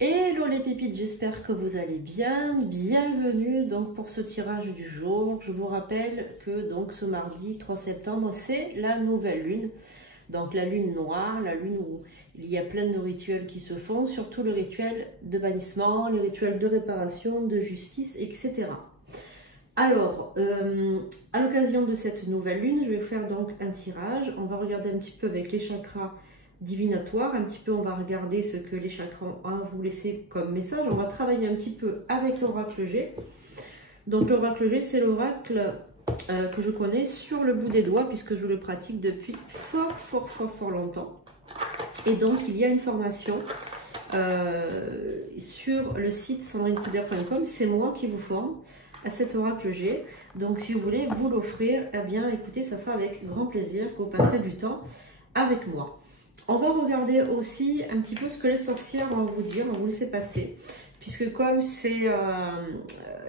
Hello les pépites, j'espère que vous allez bien. Bienvenue donc pour ce tirage du jour. Je vous rappelle que donc ce mardi 3 septembre, c'est la nouvelle lune. Donc la lune noire, la lune où il y a plein de rituels qui se font, surtout le rituel de bannissement, le rituel de réparation, de justice, etc. Alors, à l'occasion de cette nouvelle lune, je vais faire donc un tirage. On va regarder un petit peu avec les chakras divinatoires, un petit peu on va regarder ce que les chakras ont à vous laisser comme message. On va travailler un petit peu avec l'oracle G. Donc l'oracle G, c'est l'oracle que je connais sur le bout des doigts puisque je le pratique depuis fort longtemps. Et donc il y a une formation sur le site sandrinecoudert.com, c'est moi qui vous forme à cet oracle G. Donc si vous voulez vous l'offrir, eh bien écoutez, ça sera avec grand plaisir que vous passerez du temps avec moi. On va regarder aussi un petit peu ce que les sorcières vont vous dire, vont vous laisser passer. Puisque comme c'est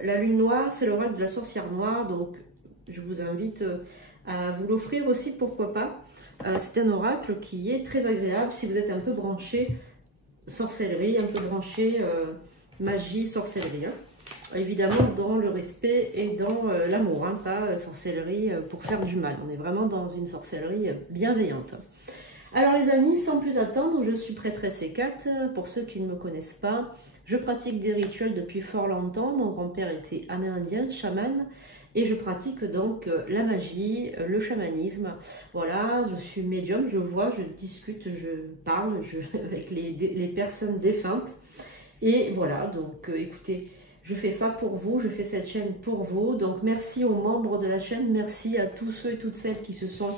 la lune noire, c'est l'oracle de la sorcière noire, donc je vous invite à vous l'offrir aussi, pourquoi pas. C'est un oracle qui est très agréable si vous êtes un peu branché sorcellerie, un peu branché magie, sorcellerie. Hein. Évidemment dans le respect et dans l'amour, hein, pas sorcellerie pour faire du mal. On est vraiment dans une sorcellerie bienveillante. Alors les amis, sans plus attendre, je suis prêtresse Hécate. Pour ceux qui ne me connaissent pas, je pratique des rituels depuis fort longtemps. Mon grand-père était amérindien, chaman, et je pratique donc la magie, le chamanisme. Voilà, je suis médium, je vois, je discute, je parle avec les personnes défuntes. Et voilà, donc écoutez, je fais ça pour vous, je fais cette chaîne pour vous. Donc merci aux membres de la chaîne, merci à tous ceux et toutes celles qui se sont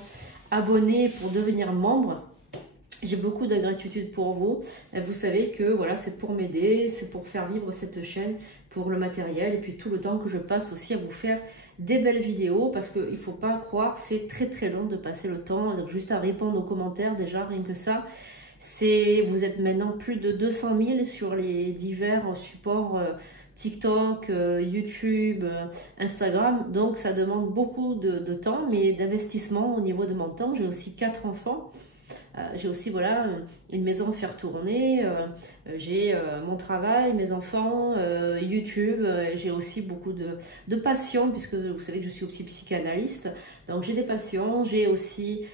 abonnés pour devenir membre. J'ai beaucoup de gratitude pour vous. Vous savez que voilà, c'est pour m'aider, c'est pour faire vivre cette chaîne, pour le matériel et puis tout le temps que je passe aussi à vous faire des belles vidéos parce qu'il ne faut pas croire, c'est très long de passer le temps donc juste à répondre aux commentaires déjà, rien que ça. Vous êtes maintenant plus de 200 000 sur les divers supports TikTok, YouTube, Instagram, donc ça demande beaucoup de temps, mais d'investissement au niveau de mon temps. J'ai aussi 4 enfants. J'ai aussi voilà, une maison à faire tourner, j'ai mon travail, mes enfants, YouTube, j'ai aussi beaucoup de passions puisque vous savez que je suis aussi psychanalyste, donc j'ai des passions, j'ai aussi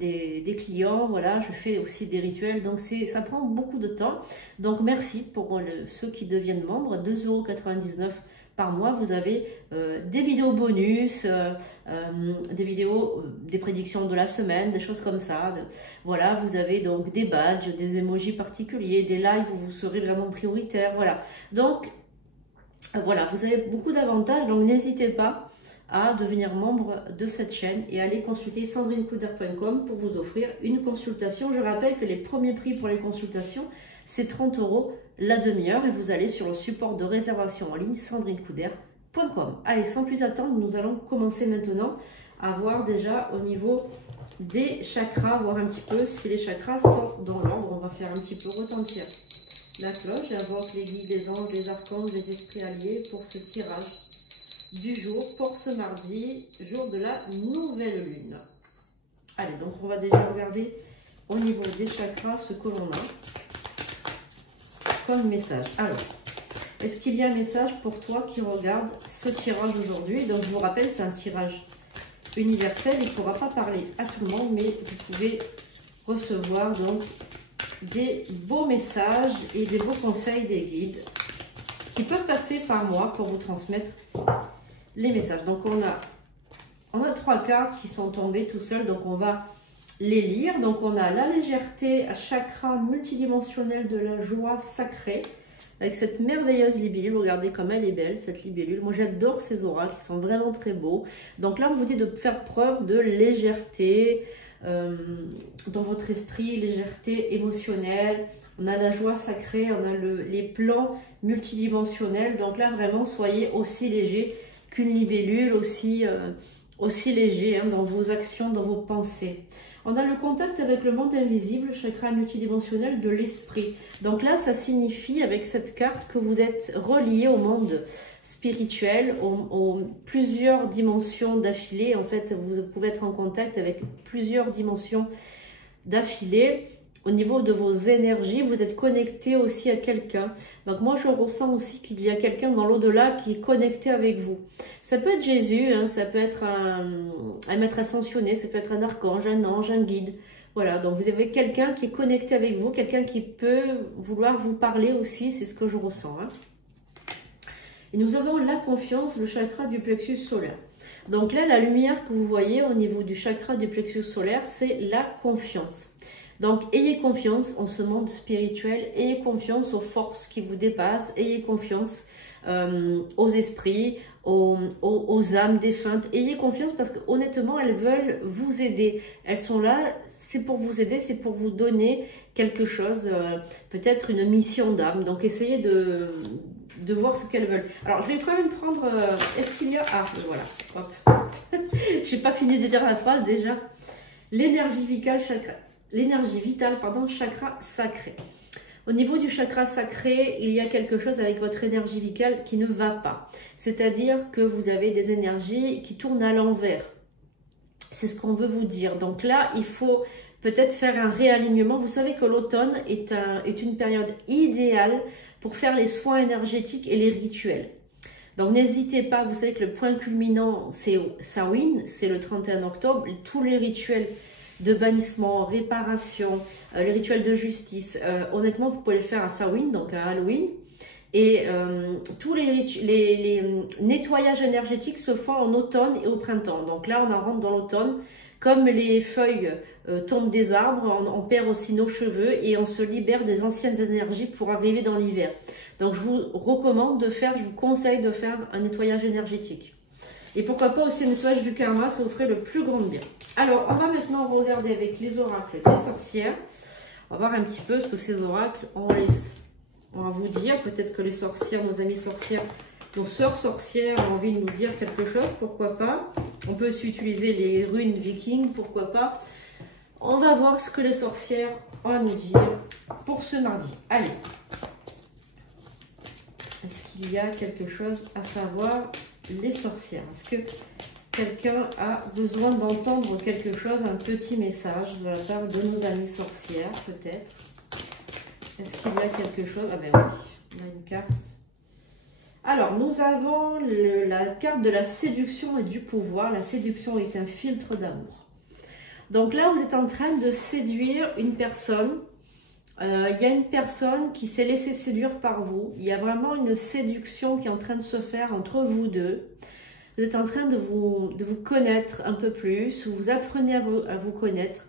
des clients, voilà, je fais aussi des rituels, donc ça prend beaucoup de temps. Donc merci pour ceux qui deviennent membres, 2,99 € par mois, vous avez des vidéos bonus, des vidéos, des prédictions de la semaine, des choses comme ça. Voilà, vous avez donc des badges, des emojis particuliers, des lives où vous serez vraiment prioritaire. Voilà, donc voilà, vous avez beaucoup d'avantages, donc n'hésitez pas à devenir membre de cette chaîne et aller consulter sandrinecoudert.com pour vous offrir une consultation. Je rappelle que les premiers prix pour les consultations, c'est 30 € la demi-heure et vous allez sur le support de réservation en ligne sandrinecoudert.com. Allez, sans plus attendre, nous allons commencer maintenant à voir déjà au niveau des chakras, voir un petit peu si les chakras sont dans l'ordre. On va faire un petit peu retentir la cloche et invoque les guides, les anges, les archanges, les esprits alliés pour ce tirage du jour, pour ce mardi, jour de la nouvelle lune. Allez, donc on va déjà regarder au niveau des chakras ce que l'on a comme message. Alors, est-ce qu'il y a un message pour toi qui regarde ce tirage aujourd'hui? Donc je vous rappelle, c'est un tirage universel, il ne pourra pas parler à tout le monde, mais vous pouvez recevoir donc des beaux messages et des beaux conseils des guides qui peuvent passer par moi pour vous transmettre les messages. Donc on a 3 cartes qui sont tombées tout seules, donc on va les lire. Donc on a la légèreté, chakra multidimensionnel de la joie sacrée, avec cette merveilleuse libellule. Regardez comme elle est belle, cette libellule. Moi j'adore ces oracles, qui sont vraiment très beaux. Donc là on vous dit de faire preuve de légèreté dans votre esprit, légèreté émotionnelle. On a la joie sacrée, on a les plans multidimensionnels. Donc là vraiment soyez aussi léger qu'une libellule, aussi léger hein, dans vos actions, dans vos pensées. On a le contact avec le monde invisible, chakra multidimensionnel de l'esprit. Donc là, ça signifie avec cette carte que vous êtes relié au monde spirituel, aux plusieurs dimensions d'affilée. En fait, vous pouvez être en contact avec plusieurs dimensions d'affilée. au niveau de vos énergies, vous êtes connecté aussi à quelqu'un. Donc moi, je ressens aussi qu'il y a quelqu'un dans l'au-delà qui est connecté avec vous. Ça peut être Jésus, hein, ça peut être un maître ascensionné, ça peut être un archange, un ange, un guide. Voilà, donc vous avez quelqu'un qui est connecté avec vous, quelqu'un qui peut vouloir vous parler aussi, c'est ce que je ressens. Hein. Et nous avons la confiance, le chakra du plexus solaire. Donc là, la lumière que vous voyez au niveau du chakra du plexus solaire, c'est la confiance. Donc, ayez confiance en ce monde spirituel, ayez confiance aux forces qui vous dépassent, ayez confiance aux esprits, aux âmes défuntes. Ayez confiance parce que honnêtement, elles veulent vous aider. Elles sont là, c'est pour vous aider, c'est pour vous donner quelque chose, peut-être une mission d'âme. Donc, essayez de voir ce qu'elles veulent. Alors, je vais quand même prendre... Est-ce qu'il y a... Ah, voilà. Hop. Je n'ai pas fini de dire la phrase déjà. L'énergie vitale, chakra sacré. Au niveau du chakra sacré, il y a quelque chose avec votre énergie vitale qui ne va pas. C'est-à-dire que vous avez des énergies qui tournent à l'envers. C'est ce qu'on veut vous dire. Donc là, il faut peut-être faire un réalignement. Vous savez que l'automne est une période idéale pour faire les soins énergétiques et les rituels. Donc n'hésitez pas, vous savez que le point culminant, c'est Samhain, c'est le 31 octobre. Tous les rituels de bannissement, réparation, les rituels de justice, honnêtement, vous pouvez le faire à Samhain, donc à Halloween. Et tous les nettoyages énergétiques se font en automne et au printemps. Donc là, on en rentre dans l'automne. Comme les feuilles tombent des arbres, on perd aussi nos cheveux et on se libère des anciennes énergies pour arriver dans l'hiver. Donc je vous recommande de faire, je vous conseille de faire un nettoyage énergétique. Et pourquoi pas aussi un nettoyage du karma, ça vous ferait le plus grand bien. Alors, on va maintenant regarder avec les oracles des sorcières. On va voir un petit peu ce que ces oracles ont à vous dire. Peut-être que les sorcières, nos amis sorcières, nos sœurs sorcières ont envie de nous dire quelque chose, pourquoi pas. On peut aussi utiliser les runes vikings, pourquoi pas. On va voir ce que les sorcières ont à nous dire pour ce mardi. Allez. Est-ce qu'il y a quelque chose à savoir, les sorcières? Est-ce que quelqu'un a besoin d'entendre quelque chose, un petit message de la part de nos amis sorcières, peut-être? Est-ce qu'il y a quelque chose? Ah ben oui, on a une carte. Alors, nous avons la carte de la séduction et du pouvoir. La séduction est un filtre d'amour. Donc là, vous êtes en train de séduire une personne. Il y a une personne qui s'est laissée séduire par vous. Il y a vraiment une séduction qui est en train de se faire entre vous deux. Vous êtes en train de vous connaître un peu plus. Vous apprenez à vous connaître.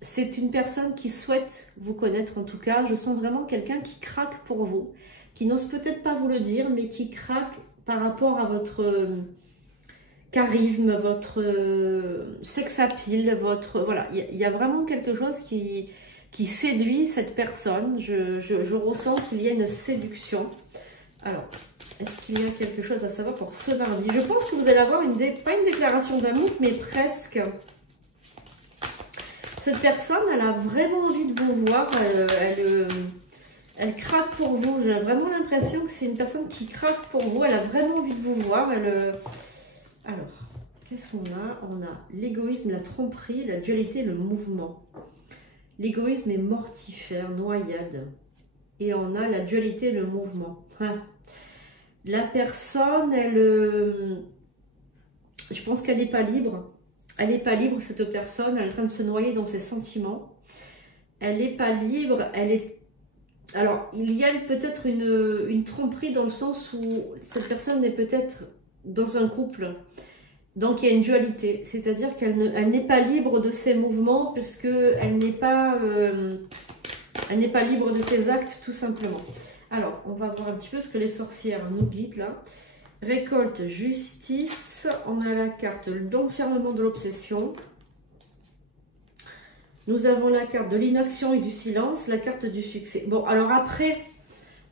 C'est une personne qui souhaite vous connaître en tout cas. Je sens vraiment quelqu'un qui craque pour vous, qui n'ose peut-être pas vous le dire, mais qui craque par rapport à votre charisme, votre sex appeal, votre... Voilà, il y a vraiment quelque chose qui séduit cette personne. Je ressens qu'il y a une séduction. Alors, est-ce qu'il y a quelque chose à savoir pour ce mardi? Je pense que vous allez avoir pas une déclaration d'amour, mais presque. Cette personne, elle a vraiment envie de vous voir. Elle craque pour vous. J'ai vraiment l'impression que c'est une personne qui craque pour vous. Elle a vraiment envie de vous voir. Alors, qu'est-ce qu'on a? On a l'égoïsme, la tromperie, la dualité, le mouvement. L'égoïsme est mortifère, noyade. Et on a la dualité, le mouvement. La personne, je pense qu'elle n'est pas libre. Elle n'est pas libre, cette personne. Elle est en train de se noyer dans ses sentiments. Elle n'est pas libre. Alors, il y a peut-être une tromperie dans le sens où cette personne est peut-être dans un couple. Donc, il y a une dualité. C'est-à-dire qu'elle n'est pas libre de ses mouvements puisqu'elle n'est pas libre de ses actes, tout simplement. Alors, on va voir un petit peu ce que les sorcières nous guident là. Récolte, justice. On a la carte d'enfermement de l'obsession. Nous avons la carte de l'inaction et du silence, la carte du succès. Bon, alors après,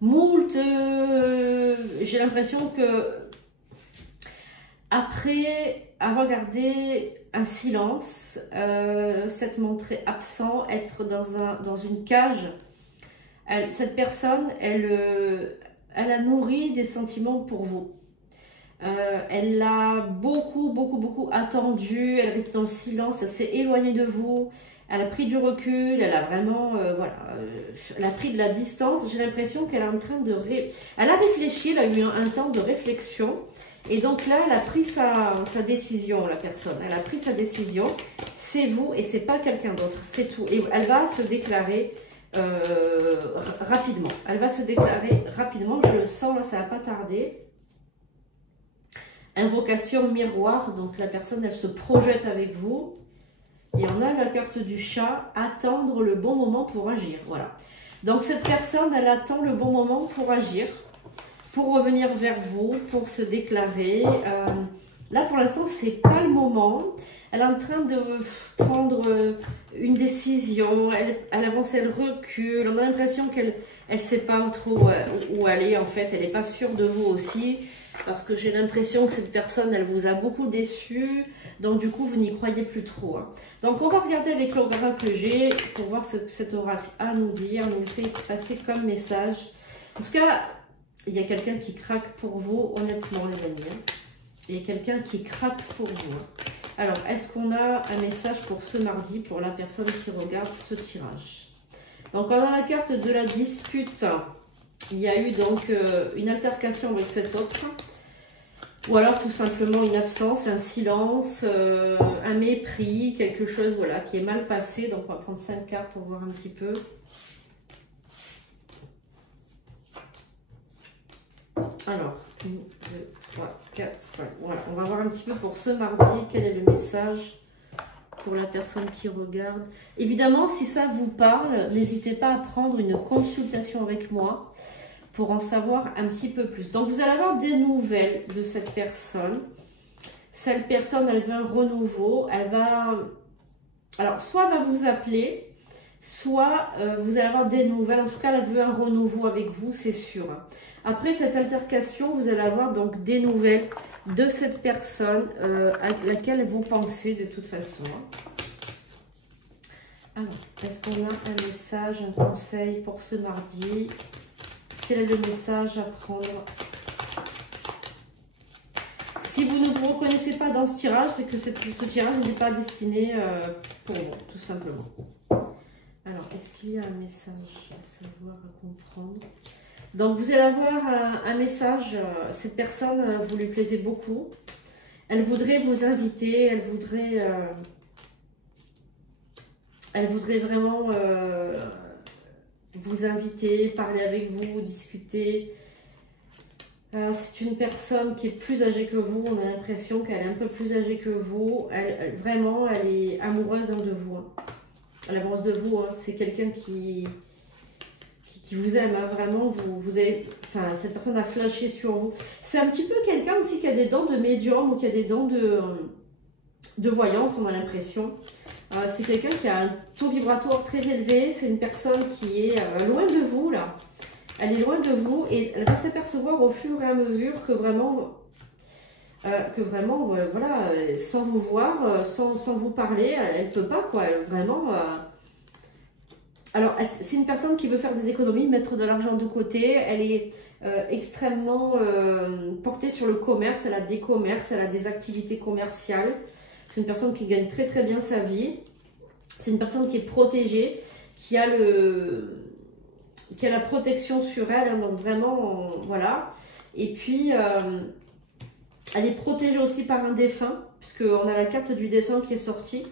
j'ai l'impression que après avoir gardé un silence, s'être montré absent, être dans une cage, cette personne, elle a nourri des sentiments pour vous. Elle l'a beaucoup attendu, elle reste dans le silence, elle s'est éloignée de vous. Elle a pris du recul, elle a vraiment, voilà, elle a pris de la distance. J'ai l'impression qu'elle est en train de... Elle a réfléchi, elle a eu un temps de réflexion. Et donc là, elle a pris sa décision, la personne. Elle a pris sa décision. C'est vous et c'est pas quelqu'un d'autre, c'est tout. Et elle va se déclarer rapidement. Elle va se déclarer rapidement, je le sens, là, ça va pas tarder. Invocation miroir, donc la personne, elle se projette avec vous. Et on a la carte du chat, attendre le bon moment pour agir. Voilà. Donc cette personne, elle attend le bon moment pour agir, pour revenir vers vous, pour se déclarer. Là, pour l'instant, c'est pas le moment. Elle est en train de prendre une décision. Elle avance, elle recule. On a l'impression qu'elle ne sait pas trop où aller, en fait. Elle n'est pas sûre de vous aussi. Parce que j'ai l'impression que cette personne, elle vous a beaucoup déçu. Donc, du coup, vous n'y croyez plus trop. Hein. Donc, on va regarder avec l'oracle que j'ai pour voir ce que cet oracle a à nous dire, nous laisser passer comme message. En tout cas, il y a quelqu'un qui craque pour vous, honnêtement, les amis. Hein. Il y a quelqu'un qui craque pour vous. Hein. Alors, est-ce qu'on a un message pour ce mardi, pour la personne qui regarde ce tirage? Donc, on a la carte de la dispute. Il y a eu donc une altercation avec cet autre. Ou alors tout simplement une absence, un silence, un mépris, quelque chose voilà, qui est mal passé. Donc on va prendre 5 cartes pour voir un petit peu. Alors, 1, 2, 3, 4, 5. Voilà, on va voir un petit peu pour ce mardi, quel est le message pour la personne qui regarde. Évidemment, si ça vous parle, n'hésitez pas à prendre une consultation avec moi pour en savoir un petit peu plus. Donc, vous allez avoir des nouvelles de cette personne. Cette personne, elle veut un renouveau. Elle va... Alors, soit elle va vous appeler, soit vous allez avoir des nouvelles. En tout cas, elle veut un renouveau avec vous, c'est sûr. Après cette altercation, vous allez avoir donc des nouvelles de cette personne à laquelle vous pensez de toute façon. Alors, est-ce qu'on a un message, un conseil pour ce mardi ? Quel est le message à prendre? Si vous ne vous reconnaissez pas dans ce tirage, c'est que ce tirage n'est pas destiné pour vous, tout simplement. Alors, est-ce qu'il y a un message à savoir, à comprendre? Donc, vous allez avoir un message. Cette personne, vous lui plaisez beaucoup. Elle voudrait vous inviter, elle voudrait vraiment... vous inviter, parler avec vous, discuter. C'est une personne qui est plus âgée que vous. On a l'impression qu'elle est un peu plus âgée que vous. Vraiment, elle est amoureuse de vous. Hein. Elle est amoureuse de vous. Hein. C'est quelqu'un qui vous aime. Hein. Vraiment, cette personne a flashé sur vous. C'est un petit peu quelqu'un aussi qui a des dents de médium ou qui a des dents de voyance, on a l'impression. C'est quelqu'un qui a un taux vibratoire très élevé. C'est une personne qui est loin de vous, là. Elle est loin de vous et elle va s'apercevoir au fur et à mesure que vraiment, voilà, sans vous voir, sans vous parler, elle ne peut pas, quoi. Vraiment. Alors, c'est une personne qui veut faire des économies, mettre de l'argent de côté. Elle est extrêmement portée sur le commerce. Elle a des commerces, elle a des activités commerciales. C'est une personne qui gagne très très bien sa vie. C'est une personne qui est protégée, qui a la protection sur elle. Hein, donc vraiment, voilà. Et puis, elle est protégée aussi par un défunt, puisqu'on a la carte du défunt qui est sortie.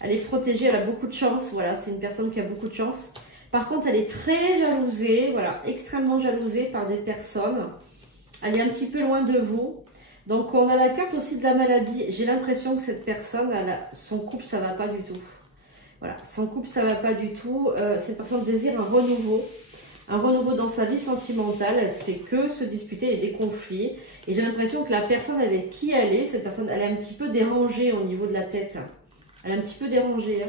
Elle est protégée, elle a beaucoup de chance. Voilà, c'est une personne qui a beaucoup de chance. Par contre, elle est très jalousée, voilà, extrêmement jalousée par des personnes. Elle est un petit peu loin de vous. Donc, on a la carte aussi de la maladie. J'ai l'impression que cette personne, son couple, ça ne va pas du tout. Voilà, son couple, ça ne va pas du tout. Cette personne désire un renouveau dans sa vie sentimentale. Elle ne fait que se disputer et des conflits. Et j'ai l'impression que la personne avec qui elle est, cette personne, elle est un petit peu dérangée au niveau de la tête. Elle est un petit peu dérangée.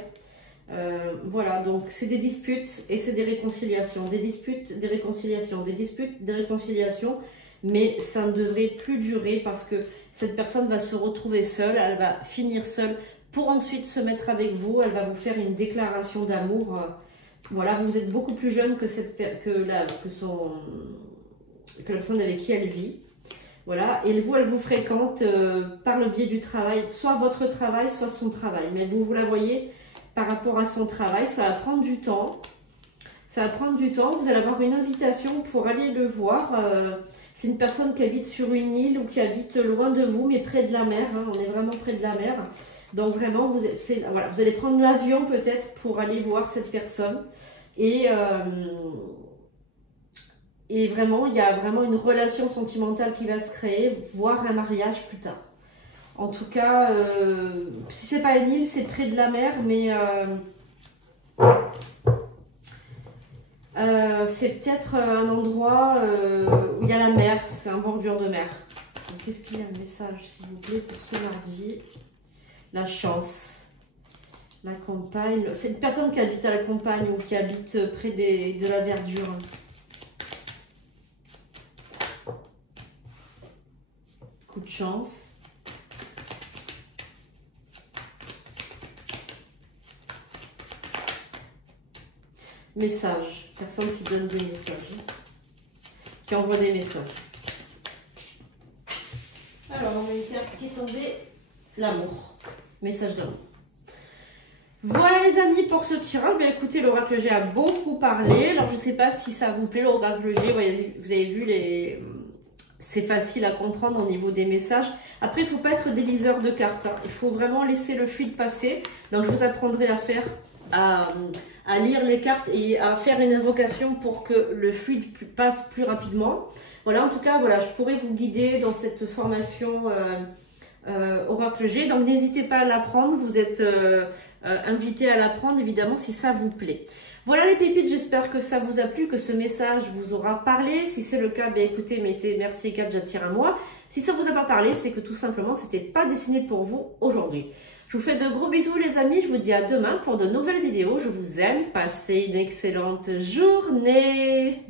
Voilà, donc c'est des disputes et c'est des réconciliations. Des disputes, des réconciliations. Des disputes, des réconciliations. Mais ça ne devrait plus durer parce que cette personne va se retrouver seule, elle va finir seule pour ensuite se mettre avec vous, elle va vous faire une déclaration d'amour. Voilà, vous êtes beaucoup plus jeune que la personne avec qui elle vit. Voilà, et vous, elle vous fréquente par le biais du travail, soit votre travail, soit son travail. Mais vous la voyez par rapport à son travail. Ça va prendre du temps. Ça va prendre du temps. Vous allez avoir une invitation pour aller le voir. C'est une personne qui habite sur une île ou qui habite loin de vous, mais près de la mer. Hein. On est vraiment près de la mer. Donc vraiment, voilà, vous allez prendre l'avion peut-être pour aller voir cette personne. Et vraiment, il y a vraiment une relation sentimentale qui va se créer, voire un mariage plus tard. En tout cas, si c'est pas une île, c'est près de la mer, mais c'est peut-être un endroit où il y a la mer, c'est un bordure de mer. Qu'est-ce qu'il y a un message, s'il vous plaît, pour ce mardi? La chance, la campagne. C'est une personne qui habite à la campagne ou qui habite près de la verdure. Coup de chance. Message. Personne qui donne des messages. Qui envoie des messages. Alors, on a une carte qui est tombée. L'amour. Message d'amour. Voilà les amis pour ce tirage. Bien écoutez, l'oracle G a beaucoup parlé. Alors, je ne sais pas si ça vous plaît, l'oracle G. Vous avez vu les... C'est facile à comprendre au niveau des messages. Après, il ne faut pas être des liseurs de cartes. Hein. Il faut vraiment laisser le fluide passer. Donc, je vous apprendrai à faire, à lire les cartes et à faire une invocation pour que le fluide passe plus rapidement. Voilà, en tout cas, voilà, je pourrais vous guider dans cette formation Oracle G. Donc, n'hésitez pas à l'apprendre. Vous êtes invité à l'apprendre, évidemment, si ça vous plaît. Voilà les pépites, j'espère que ça vous a plu, que ce message vous aura parlé. Si c'est le cas, bien écoutez, mettez merci 4, j'attire à moi. Si ça vous a pas parlé, c'est que tout simplement, c'était pas destiné pour vous aujourd'hui. Je vous fais de gros bisous les amis, je vous dis à demain pour de nouvelles vidéos. Je vous aime, passez une excellente journée.